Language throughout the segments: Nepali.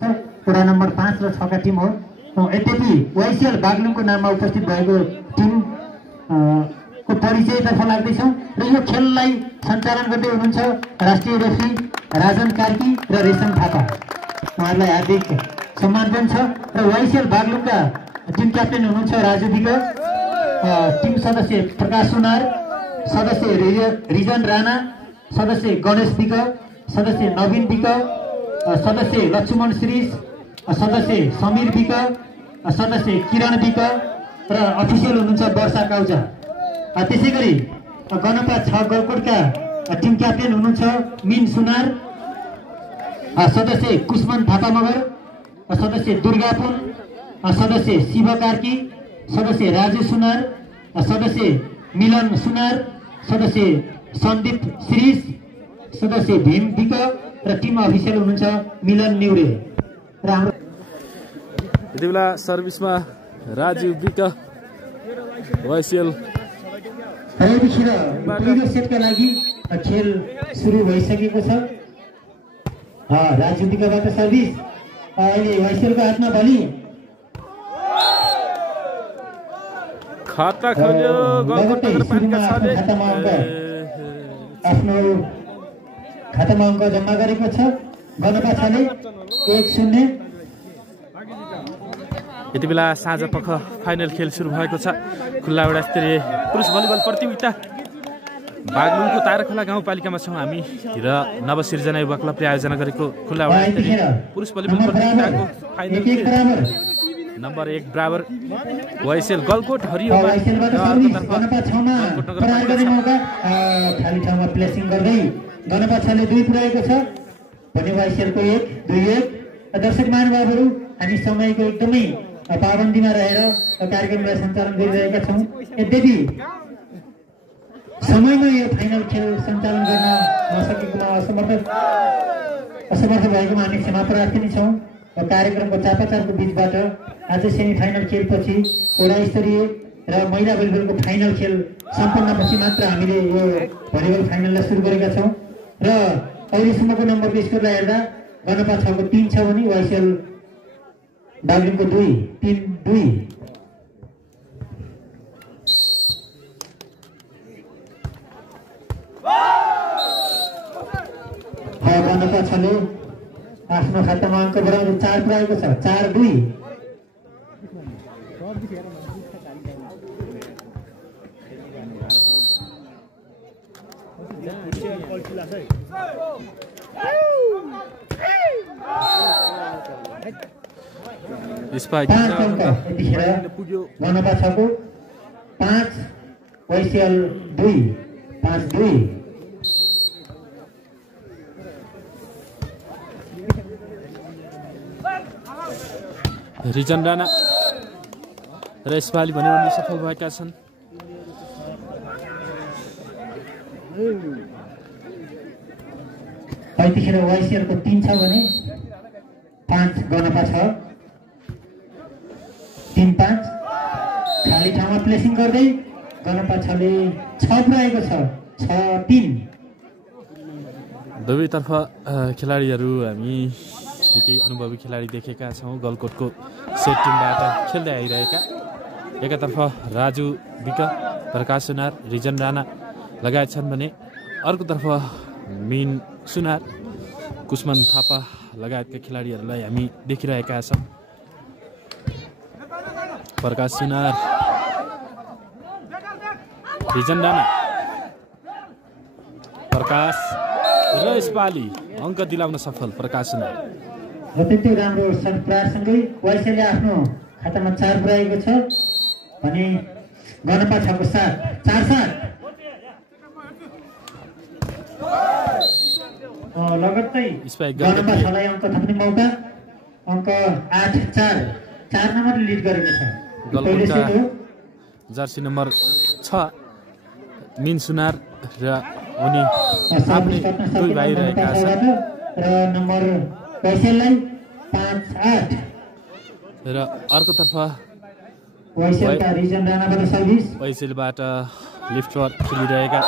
वडा नम्बर 5 र 6 का टिम हो। यद्यपि वाइसिएल बागलुङको नाममा उपस्थित भएको टिम को परिचयतर्फ लाग्दैछौँ र यो खेललाई सञ्चालन गर्दै हुनुहुन्छ राष्ट्रिय रेफ्री राजन कार्की र रेशम थापा। उहाँहरूलाई हार्दिक सम्मान पनि छ। र वाइसिएल बागलुङका टिम क्याप्टेन हुनुहुन्छ राजु विक, टिम सदस्य प्रकाश सुनार, सदस्य रिजन राणा, सदस्य गणेश विक, सदस्य नवीन विक, सदस्य लक्ष्मण श्रीष, सदस्य समीर विक, सदस्य किरण विक र अफिसियल हुनुहुन्छ वर्षा काउजा। त्यसै गरी गणपा 6 गलकोटका टिम क्याप्टेन हुनुहुन्छ मिन सुनार, सदस्य कुष्मन थापा मगर, सदस्य दुर्गा पुन, सदस्य शिव कार्की, सदस्य राजु सुनार, सदस्य मिलन सुनार, सदस्य सन्दीप श्रीष, सदस्य भीम विक र टिम अफिसियल हुनुहुन्छ मिलन न्युरे। र हाम्रो यति बेला सर्भिसमा राजु विक वाइसिएल पहिलो सेटका लागि खेल सुरु भइसकेको छ। राजु विकबाट सर्भिस अहिले वाइसिएलको हातमा भली खाता खोल्यो आफ्नो खातामा अङ्क जम्मा गरेको छ। गणपा 6ले 1-0। यति बेला साँझ पख फाइनल खेल सुरु भएको छ। खुल्ला वडा स्तरीय पुरुष भलिबल प्रतियोगिता बागलुङको ताराखोला गाउँपालिकामा छौँ हामी र नवसिर्जना युवा क्लबले आयोजना गरेको खुल्ला वडा स्तरीय पुरुष भलिबल प्रतियोगिताको फाइनल खेल नम्बर 1 बराबर वाइसिएल गलकोट हरियो खाली ठाउँमा प्लेसिङ गर्दै गणपा 6ले 2 पुर्याएको छ भने वाइसिएलको 1-2-1। दर्शक महानुभावहरू हामी समयको एकदमै पाबन्दीमा रहेर कार्यक्रमलाई सञ्चालन गरिरहेका छौँ। यद्यपि समयमा यो फाइनल खेल सञ्चालन गर्न नसकेकोमा असमर्थ भएकोमा हामी क्षमा प्रार्थी नै छौँ। कार्यक्रमको चापाचारको बिचबाट आज सेमी फाइनल खेलपछि वडा स्तरीय र महिला भलिबलको फाइनल खेल सम्पन्नपछि मात्र हामीले यो भलिबल फाइनललाई सुरु गरेका छौँ। र अहिलेसम्मको नम्बरको स्कोरलाई हेर्दा गणपा 6को 3 छ भने वाइसिएल बागलुङको 2-3-2। गणपा 6ले आफ्नो खातामा अङ्क बराबर 4 पुर्याएको छ 4-2। गणपा 6को 5 वाइसिएल 2 5-2। रिजन राणा र यसपालि भने उनी सफल भएका छन्। यतिखेर वाइसिएलको 3 छ भने 5 गणपा 6 3-5 खाली ठाउँमा प्लेसिङ गर्दै गणपा 6ले 6 पुर्याएको छ 6-3। दुवैतर्फ खेलाडीहरू हामी निकै अनुभवी खेलाडी देखेका छौँ गलकोटको सेट टिमबाट खेल्दै आइरहेका। एकातर्फ राजु विक, प्रकाश सुनार, रिजन राणा लगायत छन् भने अर्कोतर्फ मिन सुनार, कुष्मन थापा लगायतका खेलाडीहरूलाई हामी देखिरहेका छौँ। प्रकाश सुनार, रिजन राणा, प्रकाश र यसपालि अङ्क दिलाउन सफल प्रकाश सुनार। अत्यन्तै राम्रो प्रयाससँगै वाइसिएलले आफ्नो खातामा 4 पुर्याएको छ भने गणपा 6को 7 4-7। लगत्तै गणपा 6लाई अङ्क थप्ने मौका अङ्क 8-4 4 नम्बर लिड गरेको छ। जर्सी नम्बर 6 मिन सुनार र उनी आफ्नै दुई भाइ रहेका छन् र नम्बर वाइसिएललाई 5-8 र अर्कोतर्फ वाइसिएलका रिजन राणाबाट सर्भिस वाइसिएलबाट लिफ्टवर खेलिरहेका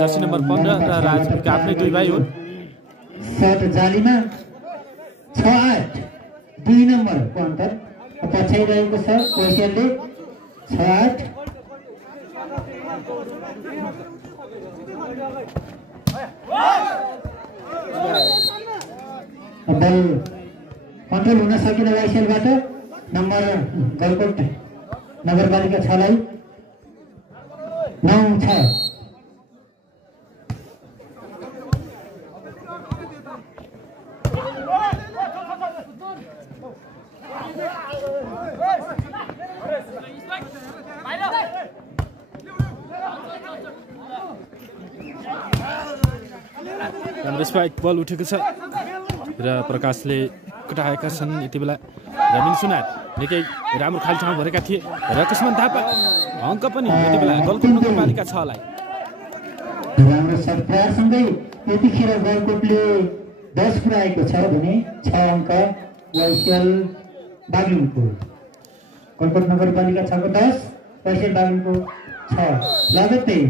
जर्सी नम्बर 15 र राजवीका आफ्नै दुई भाइ हुन्। शट जालीमा 6-8 2 नम्बरको अन्तर पछ्याइरहेको छ ओएसएलले 6-8 बल कन्ट्रोल हुन सकेन ओएसएलबाट नम्बर गलकोट नगरपालिका 6 लाई 9-6 राम्रो स्पाइक बल उठेको छ र प्रकाशले कटाएका छन् यति बेला रमिन सुनार निकै राम्रो खाली ठाउँ भरेका थिए र कुसमान थापा अङ्क पनि यति बेला गलकोट नगरपालिका 6 लाई राम्रो सरकारसँगै यतिखेर गलकोटले 10 पुर्याएको छ भने 6 अङ्क ओएसएल बागलुङको गलकोट नगरपालिका 6 को 10 ओएसएल बागलुङको 6 लगत्तै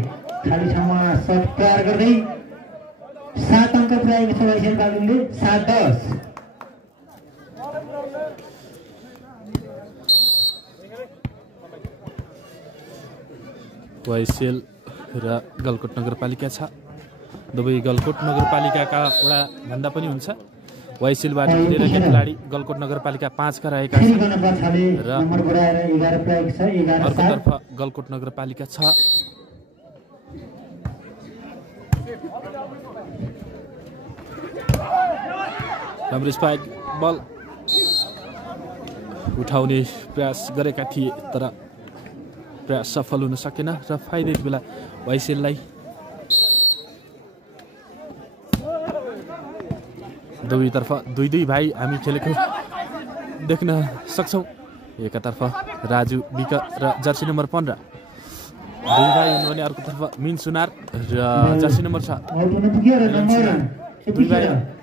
खाली ठाउँमा सर्ट प्रहार गर्दै 7 अङ्क पुर्याएको छ ओएसएल बागलुङले 7-10 ओएसएल र गलकोट नगरपालिका 6 दुवै गलकोट नगरपालिकाका वडा भन्दा पनि हुन्छ ओएसएलबाट खेलेर खेलाडी गलकोट नगरपालिका 5 का रहेका छन् र अर्कोतर्फ गलकोट नगरपालिका 6 राम्रो स्पाइक बल उठाउने प्रयास गरेका थिए तर प्रयास सफल हुन सकेन र फाइदा यति बेला ओएसएललाई दुवैतर्फ 2-2 भाइ हामी खेलेको देख्न सक्छौँ एकतर्फ राजु विक र जर्सी नम्बर 15 दुई भाइ हुनु भने अर्कोतर्फ मिन सुनार र जर्सी नम्बर 6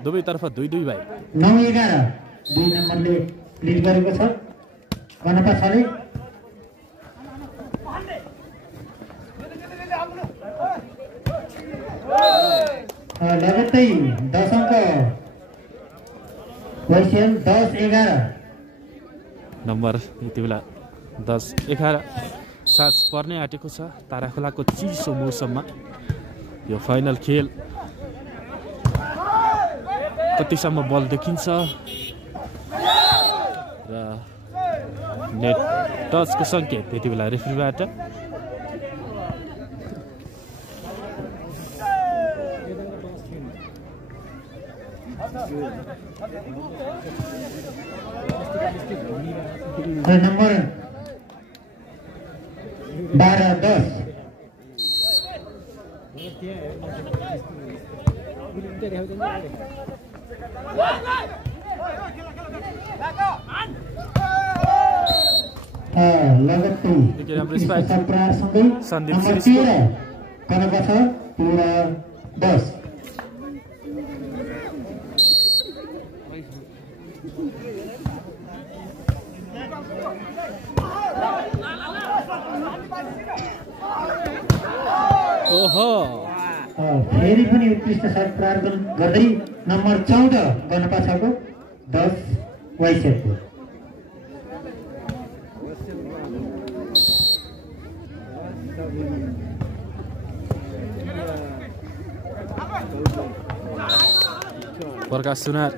दुवैतर्फ 2-2 भाइ 9-11 2 नम्बरले लिड गरेको छ गणपा 6 ले लगत्तै 10 अङ्क ओएसएल 10-11 नम्बर यति बेला 10-11 साथ पर्ने आँटेको छ ताराखोलाको चिसो मौसममा यो फाइनल खेल कतिसम्म बल देखिन्छ र नेट टचको सङ्केत यति बेला रेफ्रीबाट नम्बर 12-10 लगत्तै सन्दीप नम्बर 13 गणपा 6 13-10 ओहो फेरि पनि उत्कृष्ट सर्ट प्रहार गर्दै नम्बर 14 गणपा 6 को 10 ओएसएलको प्रकाश सुनार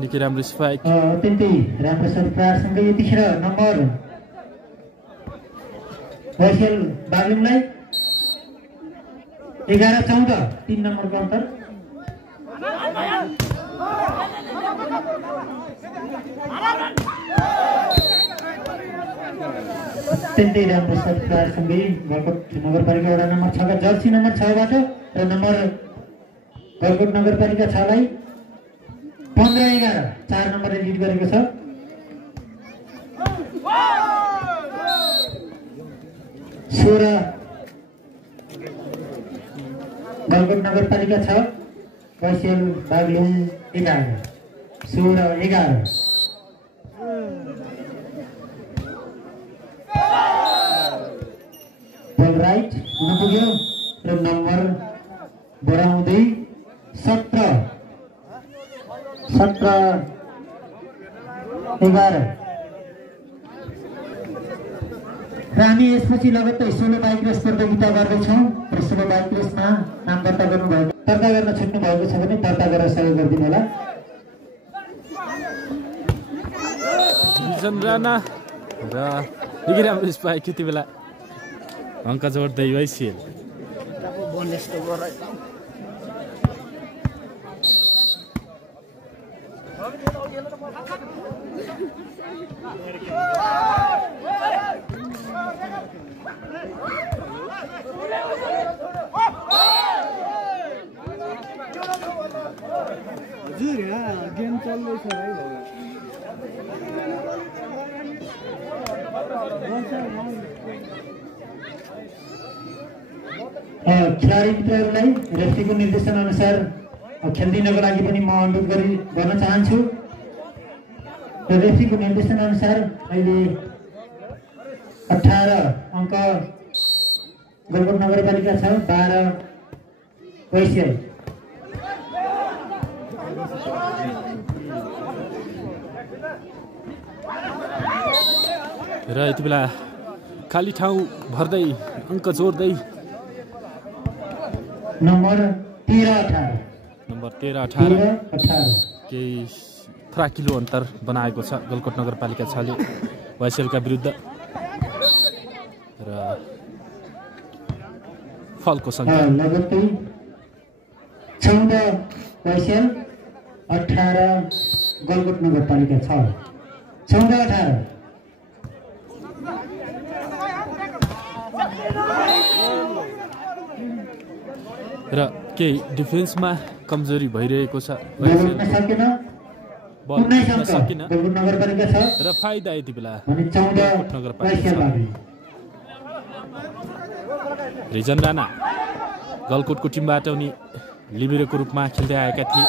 निकै राम्रो स्पाइक अत्यन्तै राम्रो सर्ट प्रहारसँगै यतिखेर नम्बर ओएसएल बागलुङलाई 11-14 3 नम्बरको अन्तर अत्यन्तै राम्रो सर्ट प्रहारसँगै गलकोट नगरपालिका वडा नम्बर 6 का जर्सी नम्बर 6 बाट र नम्बर गलकोट नगरपालिका 6 लाई 15-11 4 नम्बरले लिड गरेको छ गलकोट नगरपालिका 6 ओएसएल बागलुङ 11 16-11 बल राइट हुन पुग्यो र नम्बर बढाउँदै 17 11 र हामी यसपछि लगत्तै 16 बाइक रेस प्रतियोगिता गर्दैछौँ र 16 बाइक रेसमा नाम दर्ता गर्नुभएको दर्ता गर्न छुट्नु भएको छ भने दर्ता गरेर सहयोग गरिदिनु होला। रिजन राणा र निकै राम्रो स्पाइक त्यति बेला अङ्क जोड्दै वाइसिएल हजुर यहाँ गेम चल्दैछ भाइ खेलाडी मित्रहरूलाई रेफ्रीको निर्देशन अनुसार खेलिदिनको लागि पनि म अनुरोध गर्न चाहन्छु र रेफ्रीको निर्देशन अनुसार अहिले 18 अङ्क गलकोट नगरपालिका छ 12 वाइसिएल र यति बेला खाली ठाउँ भर्दै अङ्क जोड्दै नम्बर 13-18 केही फ्राकिलो अन्तर बनाएको छ गलकोट नगरपालिका 6ले वाइसिएलका विरुद्ध र फलको सङ्ख्या लगत्तै 14 वाइसिएल 18 गलकोट नगरपालिका 6 14-18 र केही डिफेन्समा कमजोरी भइरहेको छ सकिन र फाइदा यति बेला नगरपालिका रिजन राणा गलकोटको टिमबाट उनी लिबेरोको रूपमा खेल्दै आएका थिए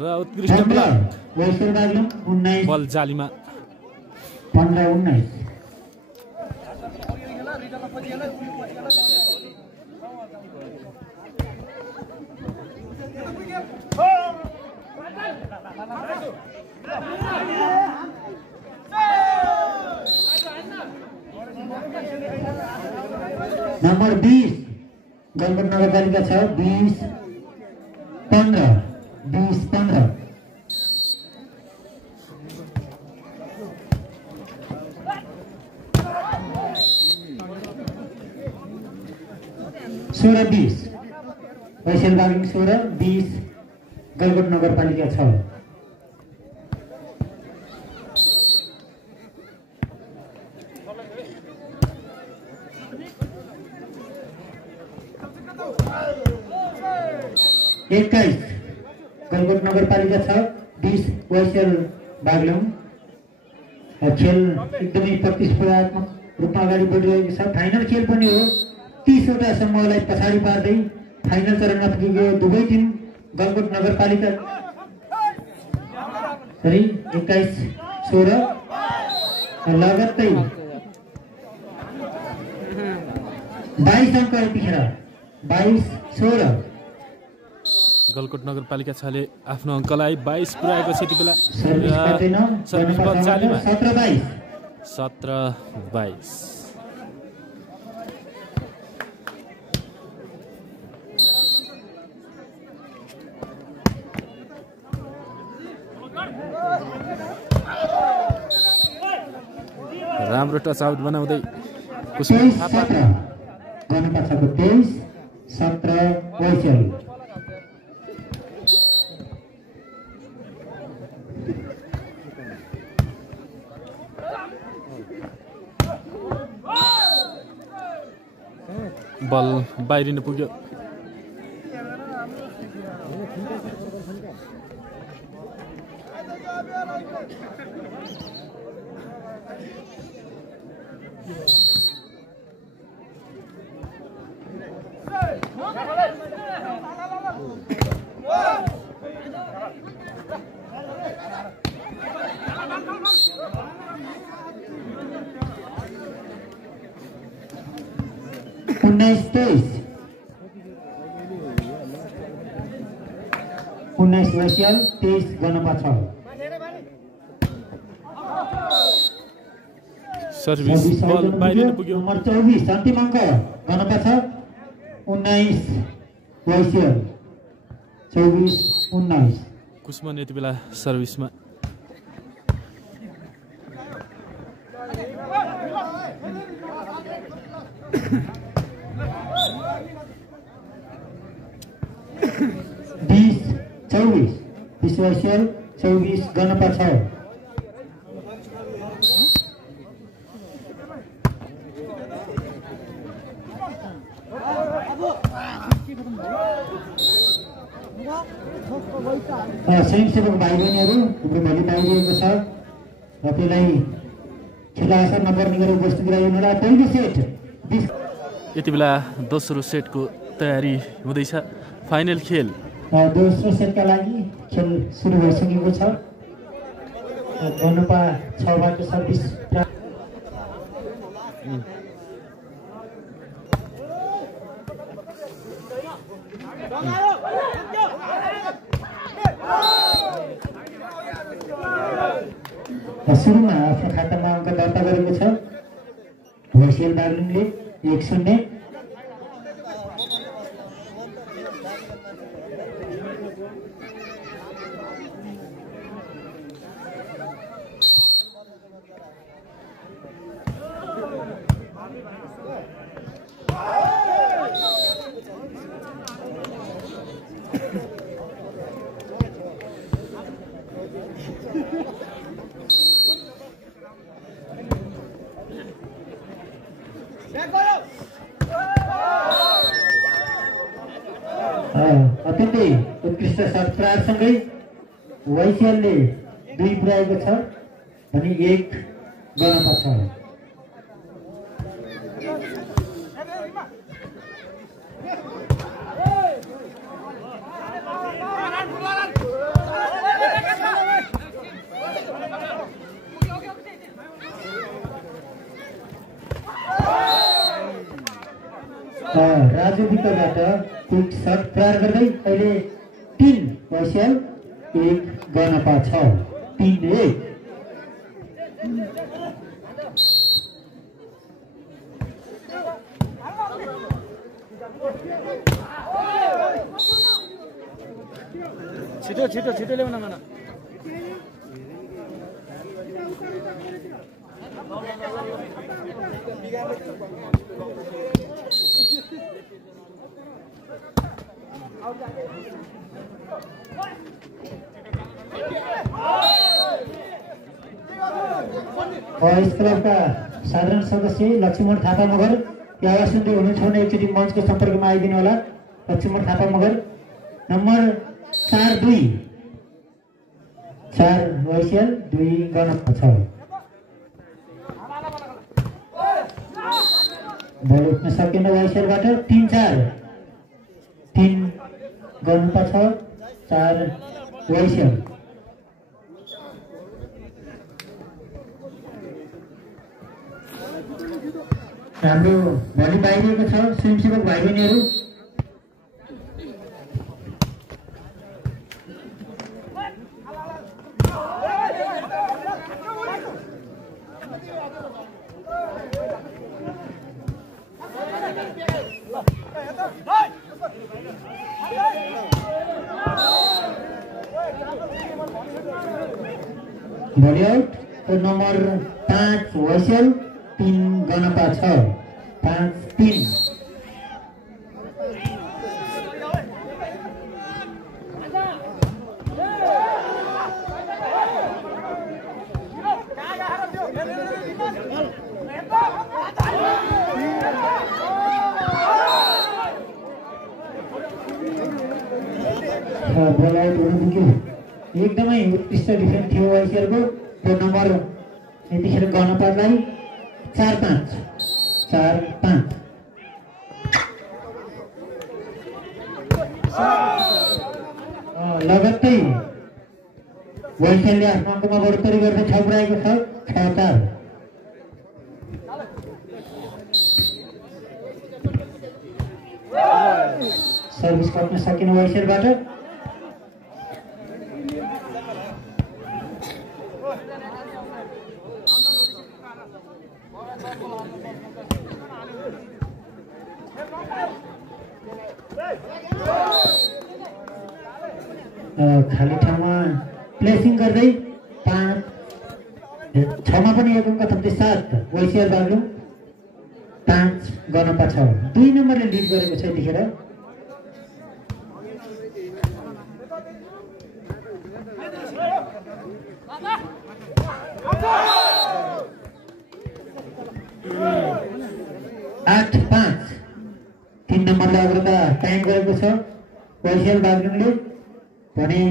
र उत्कृष्ट बल जालीमा 15-19 नम्बर 20 गलकोट नगरपालिका 6 20-15 16-20 वाइसिएल बागलुङ 16-20 गलकोट नगरपालिका 6 21 गलकोट नगरपालिका 6 20 वाइसिएल बागलुङ खेल एकदमै प्रतिस्पर्धात्मक रूपमा अगाडि बढिरहेको छ फाइनल खेल पनि हो 30 वटा समूहलाई पछाडि पार्दै फाइनल चरणमा पुगेको दुवै टिम गलकोट नगरपालिका 21-16 लगत्तै 22 अङ्क यतिखेर 22-16 गलकोट नगरपालिका 6ले आफ्नो अङ्कलाई 22 पुर्याएको छ यति बेला 17-22 राम्रो टच आउट बनाउँदै कुसुम थापा 23-17 वाइसिएल बल बाहिरिन पुग्यो उन्नाइस वाइसिएल 23 गणपा 6 सर्भिस बल बाहिर पुग्यो। नम्बर 24 अन्तिम अङ्क गणपा छ 19 वाइसिएल 24-19। कुसमन यति बेला सर्भिसमा। बीस 24 वाइसिएल 24 गणपा छ। स्वयंसेवक भाइ बहिनीहरू हाम्रो भोलि पाइरहेको छ र त्यसलाई खेला असर नपर्ने गरी उपस्थित गराइनु। पहिलो सेट यति बेला दोस्रो सेटको तयारी हुँदैछ। फाइनल खेल दोस्रो सेटका लागि खेल सुरु भइसकेको छ। गणपा 6बाट सर्भिस सुरुमा आफ्नो खातामा अङ्क दर्ता गरेको छ वाइसिएल बागलुङले 1-0। अत्यन्तै उत्कृष्ट शट प्रहारसँगै वाइसिएलले 2 पुर्याएको छ भने 1 गणपा छ। राजु विकबाट क्विक शट प्रहार गर्दै अहिले 3 वाइसिएल 1 गणपा छ। 3-1। छिटो छिटो छिटो ल्याउन mana यस क्लबका साधारण सदस्य लक्ष्मण थापा मगर यो आवाज सुन्दै हुनुहुन्छ भने एकचोटि मञ्चको सम्पर्कमा आइदिनु होला। लक्ष्मण थापा मगर नम्बर 4-2 4 वाइसिएल 2 गणपा छ। बल उठ्न सकेन वाइसिएलबाट। 3-4 3 गणपा छ 4 वाइसिएल। हाम्रो भोलि बाहिरिएको छ स्वयंसेवक भाइ बहिनीहरू। भोलि आउट नम्बर 5 वाइसिएल 3 गणपा छ। 5-3। बल आउट हुनु पुग्यो। एकदमै उत्कृष्ट डिफेन्स थियो वाइसिएलको। त्यो नम्बर यतिखेर गणपालाई 4-5 लगत्तै वाइसिएलले आफ्नो अङ्कमा बढोत्तरी गर्दै 6 पुर्याएको छ। 6-4। सर्भिस गर्न सकेन वाइसिएलबाट। खाली ठाउँमा प्लेसिङ गर्दै 5 6मा पनि 1 अङ्क थप्दै 7 YCL बागलुङ 5 गनपा 6 2 नम्बरले लिड गरेको छ यतिखेर। आठ 5 3 नम्बरले अग्रता कायम गरेको छ YCL बागलुङले भने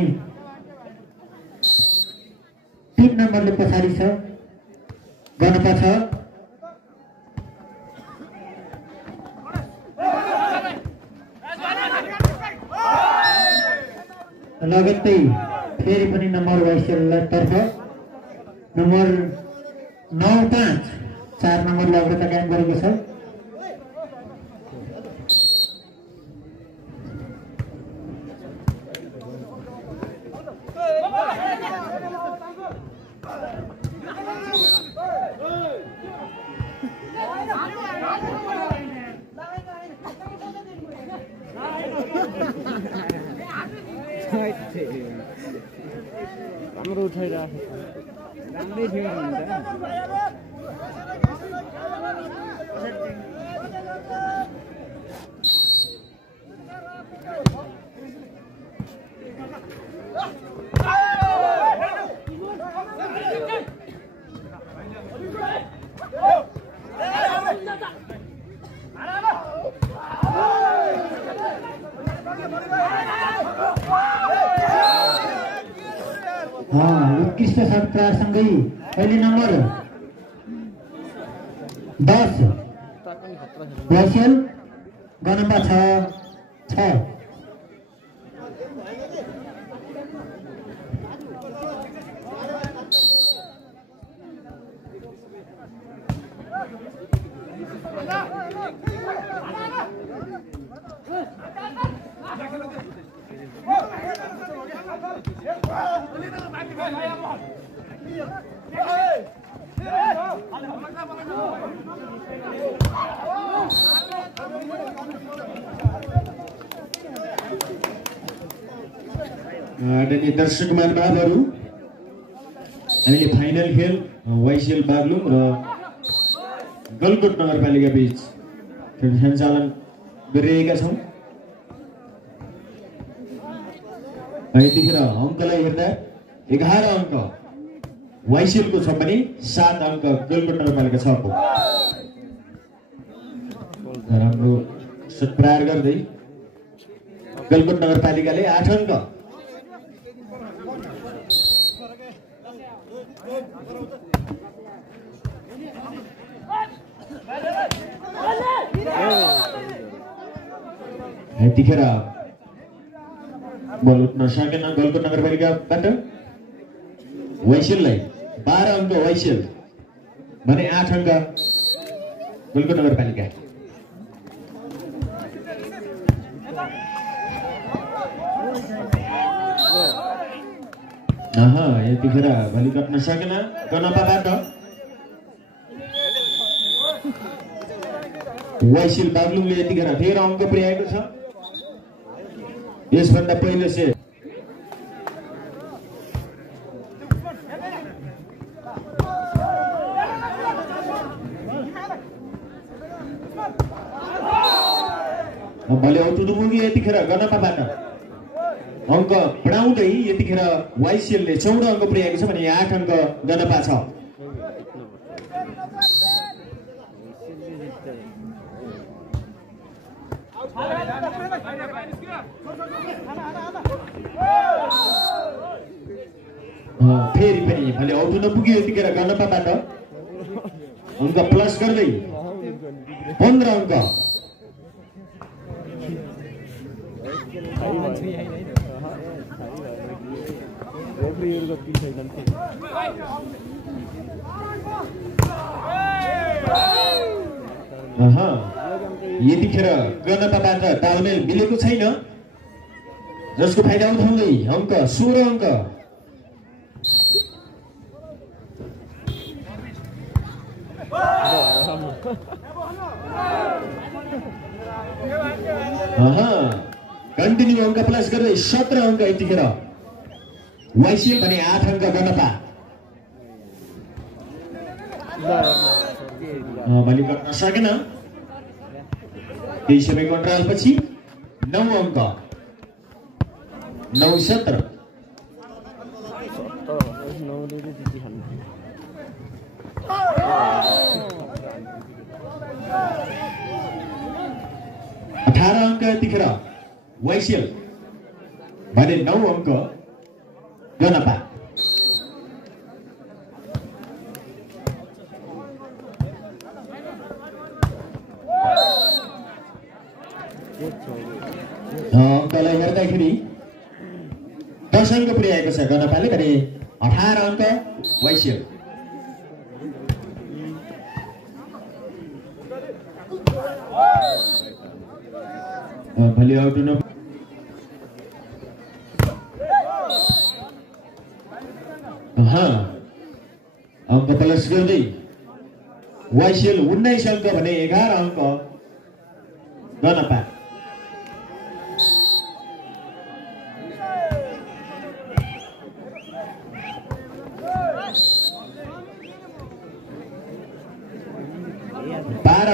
3 नम्बरले पछाडि छ गनपा 6। लगत्तै फेरि पनि नम्बर YCL तर्फ नम्बर 9-5 4 नम्बरले अग्रता कायम गरेको छ। राम्रो उठाइरहेको राम्रै थियो उत्कृष्ट शट प्रयाससँगै अहिले नम्बर 10 YCL गनपा 6। आदरणीय दर्शक महानुभावहरू, हामीले फाइनल खेल YCL बागलुङ र गलकोट नगरपालिका बीच खेल सञ्चालन गरिरहेका छौँ। यतिखेर अङ्कलाई हेर्दा 11 अङ्क YCL को छ भने 7 अङ्क गलकोट नगरपालिका 6 को। राम्रो शट प्रहार गर्दै गलकोट नगरपालिकाले 8 अङ्क यतिखेर बल उठ्न सकेन गलकोट नगरपालिकाबाट। YCL लाई 12 अङ्क YCL भने 8 अङ्क गलकोट नगरपालिका। यतिखेर भलि कट्न सकेन गनपाबाट। YCL बागलुङले यतिखेर 13 अङ्क पुर्याएको छ। यसभन्दा पहिलो से भले औटुदुमुगी यतिखेर गनपाबाट अङ्क बढाउँदै यतिखेर YCL ले 14 अङ्क पुर्याएको छ भने 8 अङ्क गनपा छ। फेरि पनि भले औटु नपुग्यो यतिखेर गनपाबाट अङ्क प्लस गर्दै 15 अङ्क यतिखेर गनपाबाट तालमेल मिलेको छैन, जसको फाइदा उठाउँदै अङ्क 16 अङ्क कन्टिन्यू अङ्क प्लस गर्दै 17 अङ्क यतिखेर वाइसिएल भने 8 अङ्क गणपा मैले गर्न सकेन केही समयको अन्तरालपछि 9 अङ्क 9-17 18 अङ्क यतिखेर वाइसिएल भने 9 अङ्क गणपा अङ्कलाई हेर्दाखेरि 10 अङ्क पुर्याएको छ गणपाले भने 18 अङ्क वाइसिएल भोलि आउट हुन अङ्क प्लस गर्दै वाइसिएल 19 अङ्क भने 11 अङ्क गणपा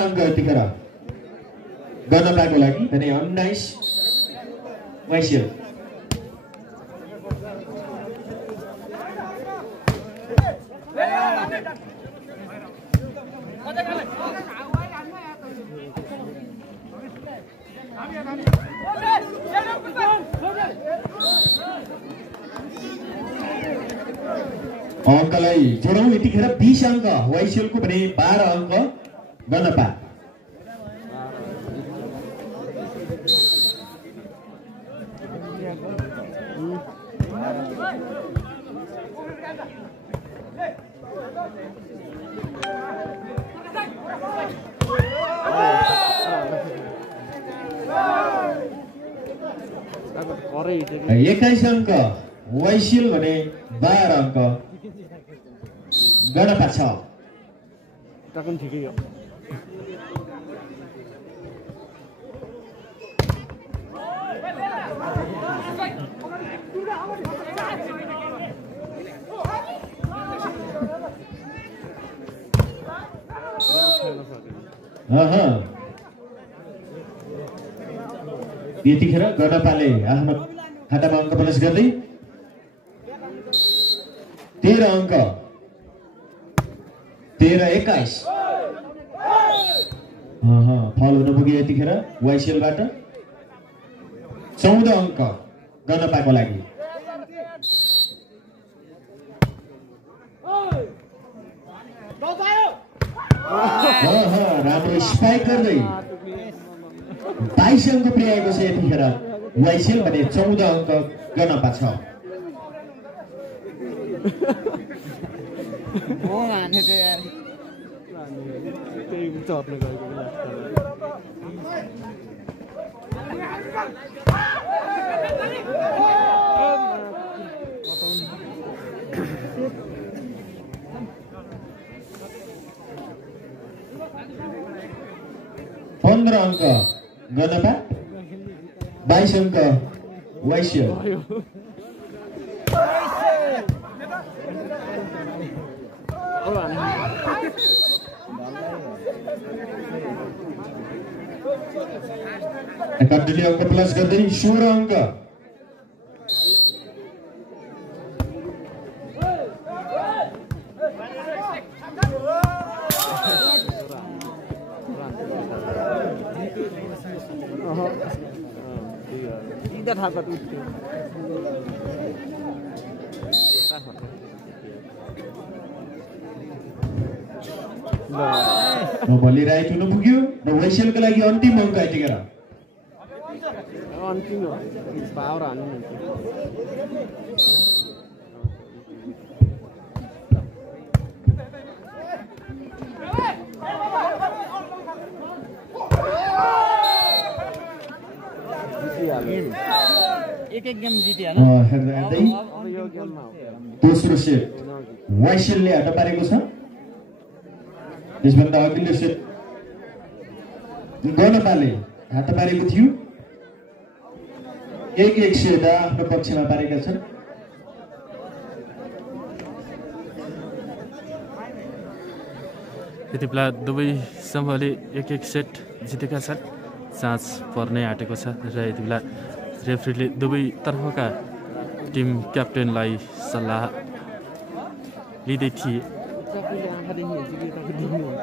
अङ्क यतिखेर गणपाको लागि भने 19 वाइसिएल अङ्कलाई जोडौँ यतिखेर 20 अङ्क वाइसिएलको भने 12 अङ्क गणपा एक्काइस अङ्क वाइसिएल भने 12 अङ्क गणपा 6 ठिकै हो यतिखेर गणपाले आफ्नो खातामा अङ्क प्लस गर्दै 13 अङ्क 13-21 फल हुन पुग्यो यतिखेर वाइसिएलबाट 14 अङ्क गणपाको लागि राम्रो स्पाइक गर्दै 22 अङ्क पुर्याएको छ यतिखेर वाइसिएल भने 14 अङ्क गणपा 6 15 अङ्क गणपा 22 अङ्क वाइसिएल कन्टिन्यू अङ्क प्लस गर्दै 16 अङ्क भोलि राइट हुन पुग्यो र वाइसिएलको लागि अन्तिम अङ्क यतिखेर अन्तिम हो पावर हाल्नु एक गेम जित्यो दोस्रो सेट वाइसिएलले हट्टा पारेको छ यसभन्दा अघिल्लो सेट गणपाले हात पारेको थियो। 1-1 सेट आफ्नो पक्षमा पारेका छन्। यति बेला दुवै समूहले 1-1 सेट जितेका छन्। साँझ पर्नै आँटेको छ र यति बेला रेफ्रीले दुवै तर्फका टिम क्याप्टेनलाई सल्लाह लिँदै थिए। तपाईँले आँखादेखि हेर्छु कि तपाईँ देख्नुहुन्छ।